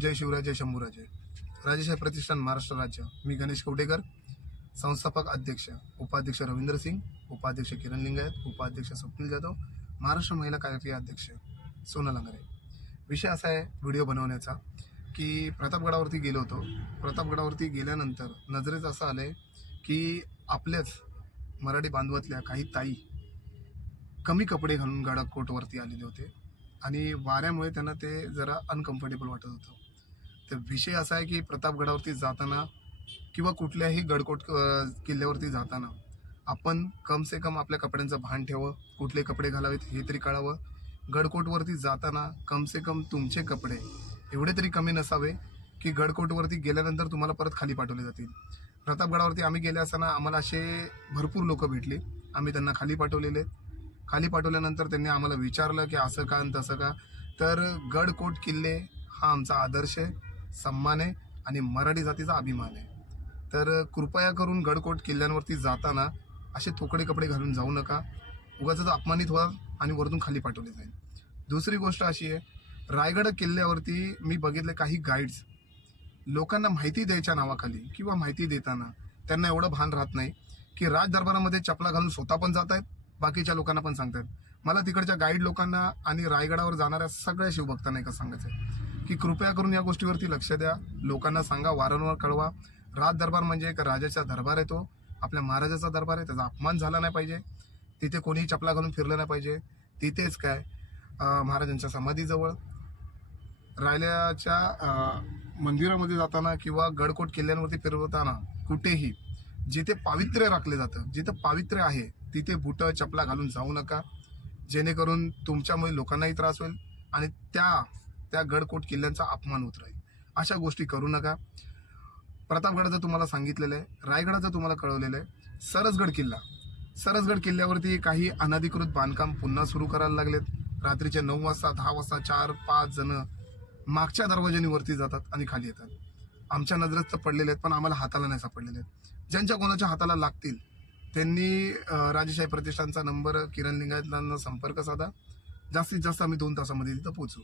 जय शिवराय, जय शंभूराजे. राजेशाही प्रतिष्ठान महाराष्ट्र राज्य. मी गणेश कवटेकर, संस्थापक अध्यक्ष, उपाध्यक्ष रवींद्र सिंग, उपाध्यक्ष किरण लिंगायत, उपाध्यक्ष स्वप्नील जाधव, महाराष्ट्र महिला कार्यकारी अध्यक्ष सोनल अंगारे. विषय असा आहे व्हिडिओ बनवण्याचा की प्रतापगडावरती गेलो होतो. प्रतापगडावरती गेल्यानंतर नजरेत असं आलं की आपल्याच मराठी बांधवातल्या काही ताई कमी कपडे घालून गडाकोटवरती आलेले होते आणि वाऱ्यामुळे त्यांना ते जरा अनकम्फर्टेबल वाटत होतं. तर विषय असा आहे की प्रतापगडावरती जाताना किंवा कुठल्याही गडकोट किल्ल्यावरती जाताना आपण कम से कम आपल्या कपड्यांचं भान ठेवावं, कुठले कपडे घालावेत हे तरी कळावं. गडकोटवरती जाताना कम से कम तुमचे कपडे एवढे तरी कमी नसावे की गडकोटवरती गेल्यानंतर तुम्हाला परत खाली पाठवले जातील. प्रतापगडावरती आम्ही गेले असताना आम्हाला असे भरपूर लोक भेटले. आम्ही त्यांना खाली पाठवलेले. खाली पाठवल्यानंतर त्यांनी आम्हाला विचारलं की असं का आणि तसं का. तर गडकोट किल्ले हा आमचा आदर्श आहे, सन्मान आहे आणि मराठी जातीचा अभिमान आहे. तर कृपया करून गडकोट किल्ल्यांवरती जाताना असे तोकडे कपडे घालून जाऊ नका. उगाच अपमानित व्हा आणि वरतून खाली पाठवले जाईल. दुसरी गोष्ट अशी आहे, रायगड किल्ल्यावरती मी बघितले काही गाईड्स लोकांना माहिती द्यायच्या नावाखाली किंवा माहिती देताना त्यांना एवढं भान राहत नाही की राजदरबारामध्ये चपला घालून स्वतः पण जात आहेत, बाकीच्या लोकांना पण सांगतात. मला तिकडच्या गाईड लोकांना आणि रायगडावर जाणाऱ्या सगळ्या शिवभक्तांना एकच सांगायचं आहे की कृपया करून या गोष्टीवरती लक्ष द्या. लोकांना सांगा, वारंवार कळवा. राजदरबार म्हणजे एक राजाचा दरबार आहे, तो आपल्या महाराजाचा दरबार आहे. त्याचा अपमान झाला नाही पाहिजे. तिथे कोणीही चपला घालून फिरलं नाही पाहिजे. तिथेच काय महाराजांच्या समाधीजवळ, रायल्याच्या मंदिरामध्ये जाताना किंवा गडकोट किल्ल्यांवरती फिरवताना कुठेही जिथे पावित्र्य राखले जातं, जिथे पावित्र्य आहे तिथे बुटं चपला घालून जाऊ नका, जेणेकरून तुमच्यामुळे लोकांनाही त्रास होईल आणि त्या गडकोट किल्ल्यांचा अपमान होत राहील. अशा गोष्टी करू नका. प्रतापगडाचं तुम्हाला सांगितलेलं आहे, रायगडाचं तुम्हाला कळवलेलं आहे. सरसगड किल्ल्यावरती काही अनधिकृत बांधकाम पुन्हा सुरू करायला लागलेत. रात्रीचे 9 वाजता 10 वाजता 4-5 जण मागच्या दरवाजानी वरती जातात आणि खाली येतात. आमच्या नजरेत तर पडलेले आहेत पण आम्हाला हाताला नाही सापडलेले आहेत. ज्यांच्या कोणाच्या हाताला लागतील त्यांनी राजेशाही प्रतिष्ठानचा नंबर किरण लिंगायतांना संपर्क साधा. जास्तीत जास्त आम्ही 2 तासामध्ये तिथं पोहोचू.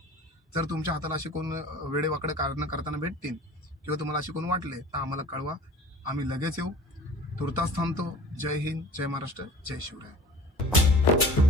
जर तुमच्या हाताला असे कोण वेडेवाकडे कारण करताना भेटतील किंवा तुम्हाला असे कोण वाटले तर आम्हाला कळवा. आम्ही लगेच येऊ. तुर्तास थांबतो. जय हिंद, जय महाराष्ट्र, जय शिवराय.